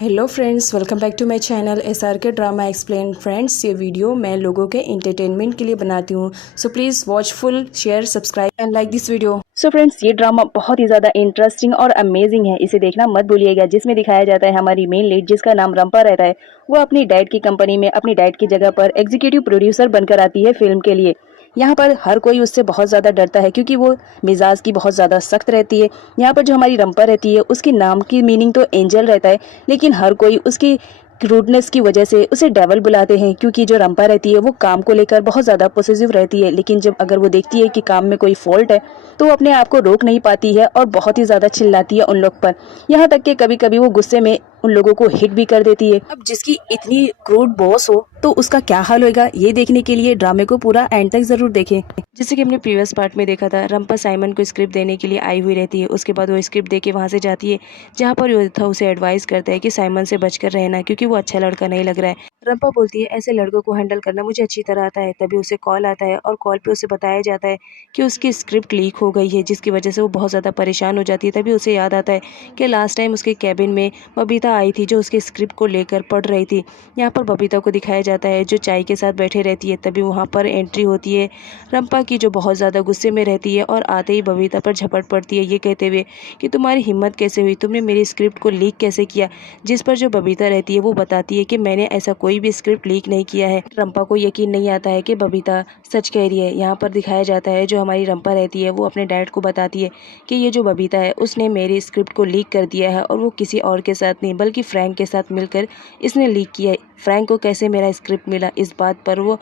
Hello friends, welcome back to my channel SRK drama explain. Friends, ये video मैं लोगों के एंटरटेनमेंट के लिए बनाती हूँ, so please watch full, share, subscribe and like this video. So friends, ये ड्रामा बहुत ही ज़्यादा इंटरेस्टिंग और अमेजिंग है। इसे देखना मत भूलिएगा। जिसमें दिखाया जाता है हमारी मेन लीड, जिसका नाम रंपा रहता है, वो अपनी डैड की कंपनी में अपनी डैड की जगह पर एग्जीक्यूटिव प्रोड्यूसर बनकर आती है फिल्म के लिए। यहाँ पर हर कोई उससे बहुत ज़्यादा डरता है क्योंकि वो मिजाज की बहुत ज़्यादा सख्त रहती है। यहाँ पर जो हमारी रंपा रहती है, उसके नाम की मीनिंग तो एंजल रहता है, लेकिन हर कोई उसकी रूडनेस की वजह से उसे डेवल बुलाते हैं। क्योंकि जो रंपा रहती है वो काम को लेकर बहुत ज़्यादा पॉजिटिव रहती है, लेकिन जब अगर वो देखती है कि काम में कोई फॉल्ट है तो वो अपने आप को रोक नहीं पाती है और बहुत ही ज़्यादा चिल्लाती है उन लोग पर। यहाँ तक कि कभी कभी वो गुस्से में उन लोगों को हिट भी कर देती है। अब जिसकी इतनी क्रूड बॉस हो तो उसका क्या हाल होगा, ये देखने के लिए ड्रामे को पूरा एंड तक जरूर देखें। जैसे कि हमने प्रीवियस पार्ट में देखा था, रंपा साइमन को स्क्रिप्ट देने के लिए आई हुई रहती है। उसके बाद वो स्क्रिप्ट दे के वहाँ से जाती है, जहाँ पर योद्धा उसे एडवाइस करता है कि साइमन से बचकर रहना, क्योंकि वो अच्छा लड़का नहीं लग रहा है। रंपा बोलती है, ऐसे लड़कों को हैंडल करना मुझे अच्छी तरह आता है। तभी उसे कॉल आता है और कॉल पे उसे बताया जाता है कि उसकी स्क्रिप्ट लीक हो गई है, जिसकी वजह से वो बहुत ज़्यादा परेशान हो जाती है। तभी उसे याद आता है कि लास्ट टाइम उसके कैबिन में बबीता आई थी, जो उसके स्क्रिप्ट को लेकर पढ़ रही थी। यहाँ पर बबीता को दिखाया जाता है जो चाय के साथ बैठे रहती है। तभी वहाँ पर एंट्री होती है रंपा की, जो बहुत ज़्यादा गुस्से में रहती है और आते ही बबीता पर झपट पड़ती है, ये कहते हुए कि तुम्हारी हिम्मत कैसे हुई, तुमने मेरी स्क्रिप्ट को लीक कैसे किया। जिस पर जो बबीता रहती है वो बताती है कि मैंने ऐसा कोई भी स्क्रिप्ट लीक नहीं किया है। रंपा को यकीन नहीं आता है कि बबीता सच कह रही है। यहाँ पर दिखाया जाता है जो हमारी रंपा रहती है वो अपने डैड को बताती है कि ये जो बबीता है उसने मेरी स्क्रिप्ट को लीक कर दिया है, और वो किसी और के साथ नहीं बल्कि फ्रैंक के साथ मिलकर इसने लीक किया है। फ्रैंक को कैसे मेरा स्क्रिप्ट मिला, इस बात पर वो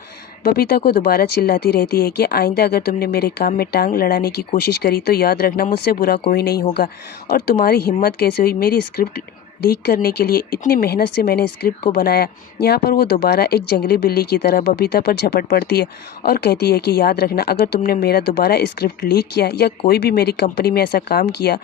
बबीता को दोबारा चिल्लाती रहती है कि आइंदा अगर तुमने मेरे काम में टांग लड़ाने की कोशिश करी तो याद रखना, मुझसे बुरा कोई नहीं होगा। और तुम्हारी हिम्मत कैसे हुई मेरी स्क्रिप्ट लीक करने के लिए, इतनी मेहनत से मैंने स्क्रिप्ट को बनाया। यहाँ पर वो दोबारा एक जंगली बिल्ली की तरह बबीता पर झपट पड़ती है और कहती है कि याद रखना, अगर तुमने मेरा दोबारा स्क्रिप्ट लीक किया या कोई भी मेरी कंपनी में ऐसा काम किया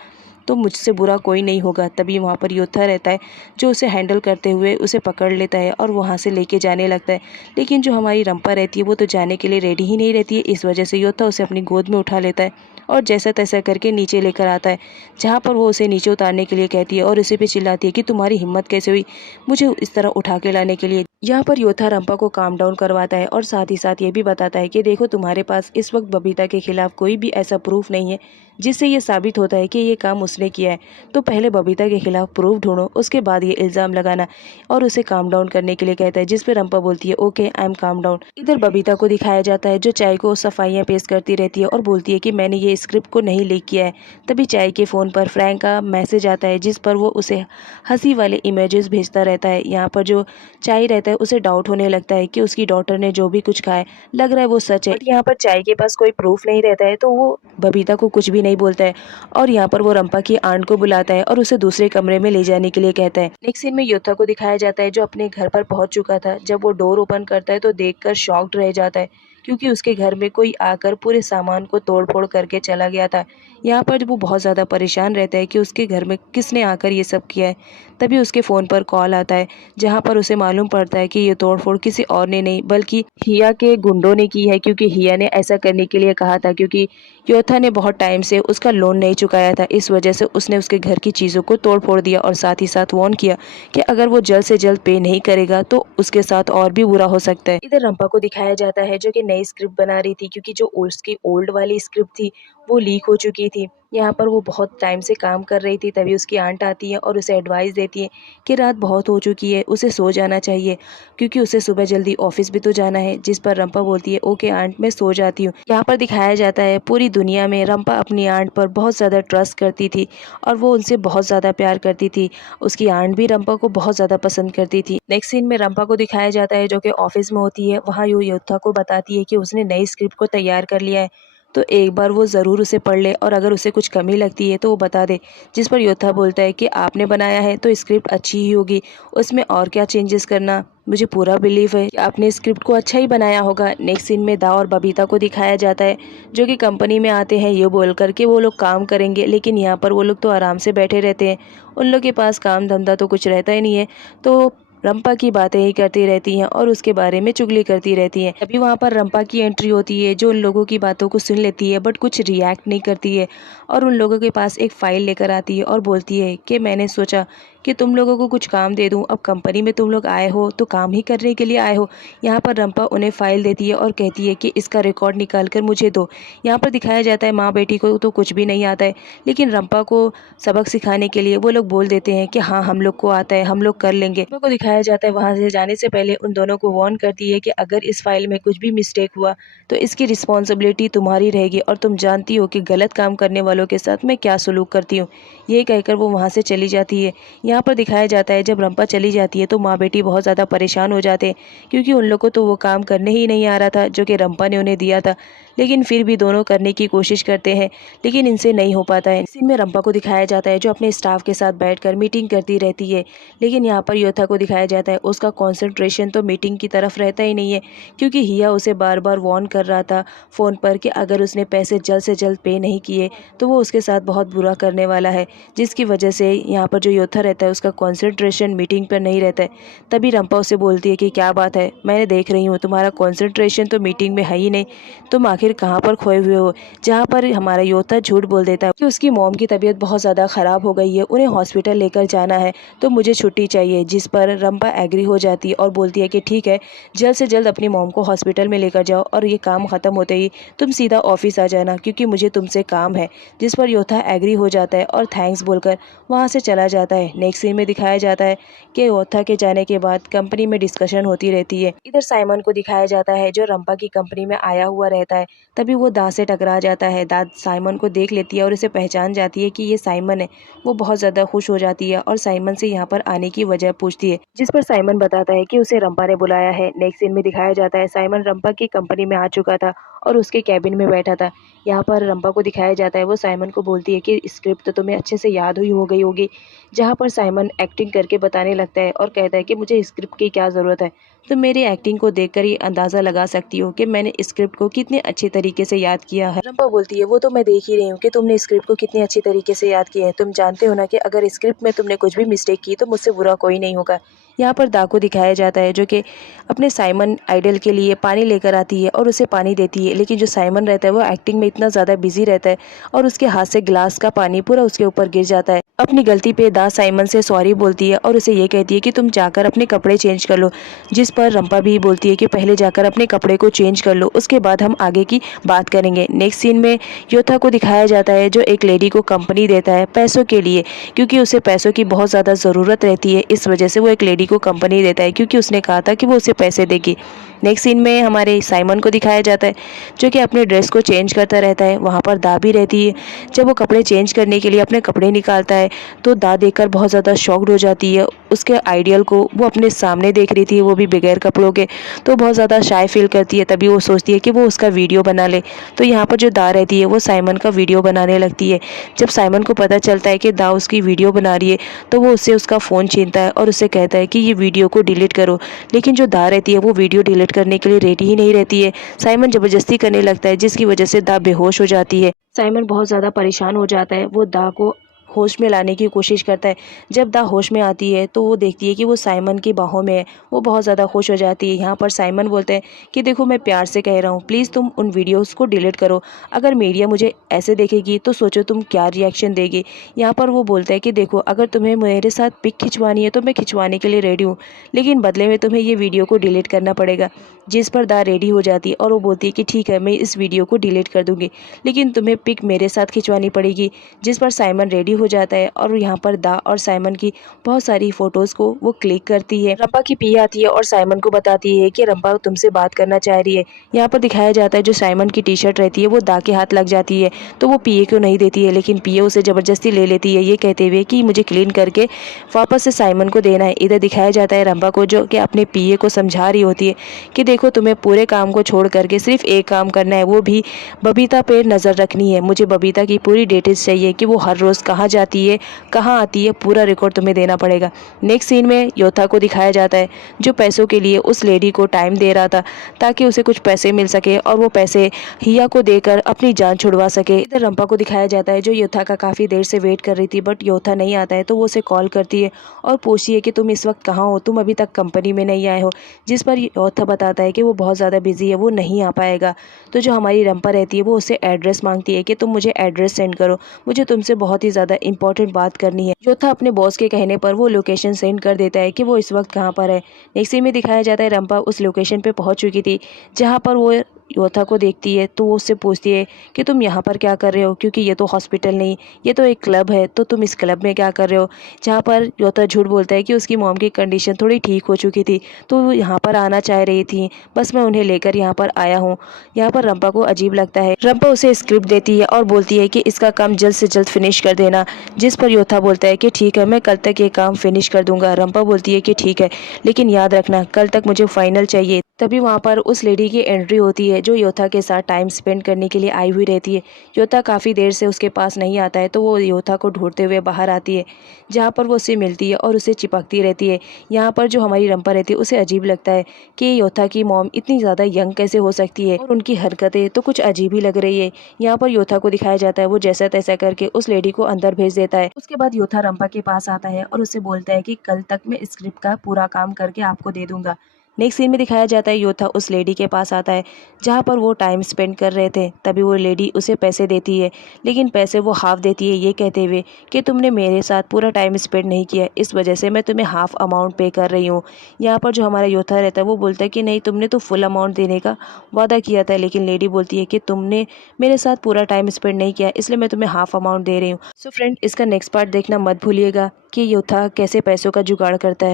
तो मुझसे बुरा कोई नहीं होगा। तभी वहाँ पर योद्धा रहता है, जो उसे हैंडल करते हुए उसे पकड़ लेता है और वहाँ से लेके जाने लगता है। लेकिन जो हमारी रंपा रहती है वो तो जाने के लिए रेडी ही नहीं रहती है। इस वजह से योद्धा उसे अपनी गोद में उठा लेता है और जैसा तैसा करके नीचे लेकर आता है, जहाँ पर वो उसे नीचे उतारने के लिए कहती है और उसे पे चिल्लाती है कि तुम्हारी हिम्मत कैसे हुई मुझे इस तरह उठा के लाने के लिए। यहाँ पर योद्धा रंपा को काम डाउन करवाता है और साथ ही साथ ये भी बताता है कि देखो, तुम्हारे पास इस वक्त बबीता के खिलाफ कोई भी ऐसा प्रूफ नहीं है जिससे ये साबित होता है कि ये काम उसने किया है। तो पहले बबीता के खिलाफ प्रूफ ढूंढो, उसके बाद ये इल्ज़ाम लगाना। और उसे काम डाउन करने के लिए कहता है, जिस पे रंपा बोलती है okay I am calm down. इधर बबीता को दिखाया जाता है जो चाय को सफाइयाँ पेश करती रहती है और बोलती है कि मैंने ये स्क्रिप्ट को नहीं लीक किया है। तभी चाय के फ़ोन पर फ्रैंक का मैसेज आता है, जिस पर वो उसे हंसी वाले इमेजेस भेजता रहता है। यहाँ पर जो चाय रहता है उसे डाउट होने लगता है कि उसकी डॉटर ने जो भी कुछ खाया लग रहा है वो सच है। यहाँ पर चाय के पास कोई प्रूफ नहीं रहता है, तो वो बबीता को कुछ भी नहीं बोलता है और यहाँ पर वो रंपा की आंट को बुलाता है और उसे दूसरे कमरे में ले जाने के लिए कहता है। नेक्स्ट सीन में योद्धा को दिखाया जाता है जो अपने घर पर पहुंच चुका था। जब वो डोर ओपन करता है तो देखकर शॉक्ड रह जाता है, क्योंकि उसके घर में कोई आकर पूरे सामान को तोड़ फोड़ करके चला गया था। यहाँ पर वो बहुत ज़्यादा परेशान रहता है कि उसके घर में किसने आकर ये सब किया है। तभी उसके फ़ोन पर कॉल आता है, जहाँ पर उसे मालूम पड़ता है कि ये तोड़फोड़ किसी और ने नहीं बल्कि हिया के गुंडों ने की है, क्योंकि हिया ने ऐसा करने के लिए कहा था, क्योंकि योद्धा ने बहुत टाइम से उसका लोन नहीं चुकाया था। इस वजह से उसने उसके घर की चीज़ों को तोड़ फोड़ दिया और साथ ही साथ वार्न किया कि अगर वो जल्द से जल्द पे नहीं करेगा तो उसके साथ और भी बुरा हो सकता है। इधर रंपा को दिखाया जाता है जो कि नई स्क्रिप्ट बना रही थी, क्योंकि जो उसकी ओल्ड वाली स्क्रिप्ट थी वो लीक हो चुकी थी। यहाँ पर वो बहुत टाइम से काम कर रही थी। तभी उसकी आंट आती है और उसे एडवाइस देती है कि रात बहुत हो चुकी है, उसे सो जाना चाहिए, क्योंकि उसे सुबह जल्दी ऑफिस भी तो जाना है। जिस पर रंपा बोलती है ओके आंट, मैं सो जाती हूँ। यहाँ पर दिखाया जाता है पूरी दुनिया में रंपा अपनी आंट पर बहुत ज़्यादा ट्रस्ट करती थी और वो उनसे बहुत ज़्यादा प्यार करती थी। उसकी आंट भी रंपा को बहुत ज़्यादा पसंद करती थी। नेक्स्ट सीन में रंपा को दिखाया जाता है जो कि ऑफिस में होती है। वहाँ योद्धा को बताती है कि उसने नई स्क्रिप्ट को तैयार कर लिया है, तो एक बार वो ज़रूर उसे पढ़ ले और अगर उसे कुछ कमी लगती है तो वो बता दे। जिस पर योद्धा बोलता है कि आपने बनाया है तो स्क्रिप्ट अच्छी ही होगी, उसमें और क्या चेंजेस करना, मुझे पूरा बिलीव है कि आपने स्क्रिप्ट को अच्छा ही बनाया होगा। नेक्स्ट सीन में दा और बबीता को दिखाया जाता है जो कि कंपनी में आते हैं ये बोल कर के वो लोग काम करेंगे, लेकिन यहाँ पर वो लोग तो आराम से बैठे रहते हैं। उन लोग के पास काम धंधा तो कुछ रहता ही नहीं है, तो रंपा की बातें ही करती रहती हैं और उसके बारे में चुगली करती रहती हैं। अभी वहाँ पर रंपा की एंट्री होती है जो उन लोगों की बातों को सुन लेती है बट कुछ रिएक्ट नहीं करती है और उन लोगों के पास एक फ़ाइल लेकर आती है और बोलती है कि मैंने सोचा कि तुम लोगों को कुछ काम दे दूं। अब कंपनी में तुम लोग आए हो तो काम ही करने के लिए आए हो। यहाँ पर रंपा उन्हें फाइल देती है और कहती है कि इसका रिकॉर्ड निकाल कर मुझे दो। यहाँ पर दिखाया जाता है माँ बेटी को तो कुछ भी नहीं आता है, लेकिन रंपा को सबक सिखाने के लिए वो लोग बोल देते हैं कि हाँ हम लोग को आता है, हम लोग कर लेंगे। रंपा को दिखाया जाता है वहाँ से जाने से पहले उन दोनों को वार्न करती है कि अगर इस फाइल में कुछ भी मिस्टेक हुआ तो इसकी रिस्पॉन्सिबिलिटी तुम्हारी रहेगी और तुम जानती हो कि गलत काम करने वालों के साथ मैं क्या सलूक करती हूँ। ये कहकर वो वहाँ से चली जाती है। यहाँ पर दिखाया जाता है जब रंपा चली जाती है तो माँ बेटी बहुत ज़्यादा परेशान हो जाते हैं, क्योंकि उन लोग को तो वो काम करने ही नहीं आ रहा था जो कि रंपा ने उन्हें दिया था। लेकिन फिर भी दोनों करने की कोशिश करते हैं, लेकिन इनसे नहीं हो पाता है। सीन में रंपा को दिखाया जाता है जो अपने स्टाफ के साथ बैठकर मीटिंग करती रहती है, लेकिन यहाँ पर योथा को दिखाया जाता है उसका कॉन्सेंट्रेशन तो मीटिंग की तरफ रहता ही नहीं है, क्योंकि हिया उसे बार बार वार्न कर रहा था फ़ोन पर कि अगर उसने पैसे जल्द से जल्द पे नहीं किए तो वो उसके साथ बहुत बुरा करने वाला है, जिसकी वजह से यहाँ पर जो योथा रहता है उसका कॉन्सेंट्रेशन मीटिंग पर नहीं रहता है। तभी रंपा उसे बोलती है कि क्या बात है, मैंने देख रही हूँ तुम्हारा कॉन्सेंट्रेशन तो मीटिंग में है ही नहीं, तुम आखिर कहाँ पर खोए हुए हो। जहाँ पर हमारा योद्धा झूठ बोल देता है कि उसकी मॉम की तबीयत बहुत ज़्यादा ख़राब हो गई है, उन्हें हॉस्पिटल लेकर जाना है तो मुझे छुट्टी चाहिए, जिस पर रंपा एग्री हो जाती है और बोलती है कि ठीक है, जल्द से जल्द अपनी मॉम को हॉस्पिटल में लेकर जाओ और ये काम ख़त्म होते ही तुम सीधा ऑफिस आ जाना, क्योंकि मुझे तुमसे काम है। जिस पर योद्धा एग्री हो जाता है और थैंक्स बोलकर वहाँ से चला जाता है। नेक्स्ट सीन में दिखाया जाता है कि योद्धा के जाने के बाद कंपनी में डिस्कशन होती रहती है। इधर साइमन को दिखाया जाता है जो रंपा की कंपनी में आया हुआ रहता है। तभी वो दाद से टकरा जाता है। दाद साइमन को देख लेती है और उसे पहचान जाती है कि ये साइमन है। वो बहुत ज़्यादा खुश हो जाती है और साइमन से यहाँ पर आने की वजह पूछती है, जिस पर साइमन बताता है कि उसे रंपा ने बुलाया है। नेक्स्ट सीन में दिखाया जाता है साइमन रंपा की कंपनी में आ चुका था और उसके कैबिन में बैठा था। यहाँ पर रंपा को दिखाया जाता है वो साइमन को बोलती है कि स्क्रिप्ट तो तुम्हें अच्छे से याद हुई हो गई होगी। जहाँ पर साइमन एक्टिंग करके बताने लगता है और कहता है कि मुझे स्क्रिप्ट की क्या ज़रूरत है, तो मेरी एक्टिंग को देखकर ही अंदाज़ा लगा सकती हो कि मैंने स्क्रिप्ट को कितने अच्छे तरीके से याद किया है। रंपा बोलती है वो तो मैं देख ही रही हूँ कि तुमने स्क्रिप्ट को कितने अच्छे तरीके से याद किया है। तुम जानते हो ना कि अगर स्क्रिप्ट में तुमने कुछ भी मिस्टेक की तो मुझसे बुरा कोई नहीं होगा। यहाँ पर दा को दिखाया जाता है जो कि अपने साइमन आइडल के लिए पानी लेकर आती है और उसे पानी देती है, लेकिन जो साइमन रहता है वो एक्टिंग में इतना ज़्यादा बिजी रहता है और उसके हाथ से गिलास का पानी पूरा उसके ऊपर गिर जाता है। अपनी गलती पे दा साइमन से सॉरी बोलती है और उसे ये कहती है कि तुम जाकर अपने कपड़े चेंज कर लो, जिस पर रंपा भी बोलती है कि पहले जाकर अपने कपड़े को चेंज कर लो, उसके बाद हम आगे की बात करेंगे। नेक्स्ट सीन में योथा को दिखाया जाता है जो एक लेडी को कंपनी देता है पैसों के लिए, क्योंकि उसे पैसों की बहुत ज़्यादा ज़रूरत रहती है। इस वजह से वो एक लेडी को कंपनी देता है, क्योंकि उसने कहा था कि वो उसे पैसे देगी। नेक्स्ट सीन में हमारे साइमन को दिखाया जाता है जो कि अपने ड्रेस को चेंज करता रहता है। वहाँ पर दा भी रहती है। जब वो कपड़े चेंज करने के लिए अपने कपड़े निकालता है तो दा देखकर बहुत ज़्यादा शॉक्ड हो जाती है। उसके आइडियल को वो अपने सामने देख रही थी, वो भी बगैर कपड़ों के, तो बहुत ज़्यादा शाय फील करती है। तभी वो सोचती है कि वो उसका वीडियो बना ले। तो यहाँ पर जो दा रहती है वो साइमन का वीडियो बनाने लगती है। जब साइमन को पता चलता है कि दा उसकी वीडियो बना रही है तो वो उससे उसका फ़ोन छीनता है और उससे कहता है कि ये वीडियो को डिलीट करो, लेकिन जो दा रहती है वो वीडियो डिलीट करने के लिए रेडी ही नहीं रहती है। साइमन ज़बरदस्ती करने लगता है, जिसकी वजह से दा बेहोश हो जाती है। साइमन बहुत ज़्यादा परेशान हो जाता है। वो दा को होश में लाने की कोशिश करता है। जब दा होश में आती है तो वो देखती है कि वो साइमन की बाहों में है। वो बहुत ज़्यादा खुश हो जाती है। यहाँ पर साइमन बोलते हैं कि देखो मैं प्यार से कह रहा हूँ, प्लीज़ तुम उन वीडियोस को डिलीट करो। अगर मीडिया मुझे ऐसे देखेगी तो सोचो तुम क्या रिएक्शन देगी। यहाँ पर वो बोलता है कि देखो अगर तुम्हें मेरे साथ पिक खिंचवानी है तो मैं खिंचवाने के लिए रेडी हूँ, लेकिन बदले में तुम्हें ये वीडियो को डिलीट करना पड़ेगा। जिस पर दा रेडी हो जाती है और वो बोलती है कि ठीक है मैं इस वीडियो को डिलीट कर दूँगी, लेकिन तुम्हें पिक मेरे साथ खिंचवानी पड़ेगी। जिस पर साइमन रेडी हो जाता है और यहाँ पर दा और साइमन की बहुत सारी फोटोज़ को वो क्लिक करती है। रंपा की पी आती है और साइमन को बताती है कि रंपा तुमसे बात करना चाह रही है। यहाँ पर दिखाया जाता है जो साइमन की टी शर्ट रहती है वो दा के हाथ लग जाती है, तो वो पीए को नहीं देती है, लेकिन पीए उसे ज़बरदस्ती ले लेती है, ये कहते हुए कि मुझे क्लीन करके वापस से साइमन को देना है। इधर दिखाया जाता है रंपा को जो कि अपने पीए को समझा रही होती है कि देखो तुम्हें पूरे काम को छोड़ करके सिर्फ एक काम करना है, वो भी बबीता पे नज़र रखनी है। मुझे बबीता की पूरी डिटेल्स चाहिए कि वो हर रोज़ कहाँ जाती है, कहाँ आती है, पूरा रिकॉर्ड तुम्हें देना पड़ेगा। नेक्स्ट सीन में योथा को दिखाया जाता है जो पैसों के लिए उस लेडी को टाइम दे रहा था ताकि उसे कुछ पैसे मिल सके और वो पैसे हिया को देकर अपनी जान छुड़वा सके। इधर रंपा को दिखाया जाता है जो योथा का काफ़ी देर से वेट कर रही थी, बट योथा नहीं आता है तो वो उसे कॉल करती है और पूछती है कि तुम इस वक्त कहाँ हो, तुम अभी तक कंपनी में नहीं आए हो। जिस पर योथा बताता है कि वो बहुत ज़्यादा बिजी है, वो नहीं आ पाएगा। तो जो हमारी रंपा रहती है वो उससे एड्रेस मांगती है कि तुम मुझे एड्रेस सेंड करो, मुझे तुमसे बहुत ही ज़्यादा ज़्यादा इंपॉर्टेंट बात करनी है। योथा अपने बॉस के कहने पर वो लोकेशन सेंड कर देता है कि वो इस वक्त कहाँ पर है। नेक्स्ट सीन में दिखाया जाता है रंपा उस लोकेशन पे पहुंच चुकी थी जहाँ पर वो योथा को देखती है, तो वो उससे पूछती है कि तुम यहाँ पर क्या कर रहे हो, क्योंकि ये तो हॉस्पिटल नहीं, ये तो एक क्लब है, तो तुम इस क्लब में क्या कर रहे हो। जहाँ पर योथा झूठ बोलता है कि उसकी मॉम की कंडीशन थोड़ी ठीक हो चुकी थी, तो वो यहाँ पर आना चाह रही थी, बस मैं उन्हें लेकर यहाँ पर आया हूँ। यहाँ पर रंपा को अजीब लगता है। रंपा उसे स्क्रिप्ट देती है और बोलती है कि इसका काम जल्द से जल्द फिनिश कर देना, जिस पर योथा बोलता है कि ठीक है, मैं कल तक ये काम फिनिश कर दूंगा। रंपा बोलती है कि ठीक है, लेकिन याद रखना कल तक मुझे फाइनल चाहिए। तभी वहाँ पर उस लेडी की एंट्री होती है जो योथा के साथ टाइम स्पेंड करने के लिए आई हुई रहती है। योथा काफ़ी देर से उसके पास नहीं आता है, तो वो योथा को ढूंढते हुए बाहर आती है, जहाँ पर वो उससे मिलती है और उसे चिपकती रहती है। यहाँ पर जो हमारी रंपा रहती है उसे अजीब लगता है कि योथा की मॉम इतनी ज़्यादा यंग कैसे हो सकती है और उनकी हरकतें तो कुछ अजीब ही लग रही है। यहाँ पर योथा को दिखाया जाता है वो जैसा तैसा करके उस लेडी को अंदर भेज देता है। उसके बाद योथा रंपा के पास आता है और उससे बोलता है कि कल तक मैं स्क्रिप्ट का पूरा काम करके आपको दे दूंगा। नेक्स्ट सीन में दिखाया जाता है योथा उस लेडी के पास आता है जहाँ पर वो टाइम स्पेंड कर रहे थे। तभी वो लेडी उसे पैसे देती है, लेकिन पैसे वो हाफ देती है ये कहते हुए कि तुमने मेरे साथ पूरा टाइम स्पेंड नहीं किया, इस वजह से मैं तुम्हें हाफ अमाउंट पे कर रही हूँ। यहाँ पर जो हमारा योथा रहता है वो बोलता है कि नहीं, तुमने तो फुल अमाउंट देने का वादा किया था, लेकिन लेडी बोलती है कि तुमने मेरे साथ पूरा टाइम स्पेंड नहीं किया, इसलिए मैं तुम्हें हाफ अमाउंट दे रही हूँ। सो फ्रेंड, इसका नेक्स्ट पार्ट देखना मत भूलिएगा कि योथा कैसे पैसों का जुगाड़ करता है।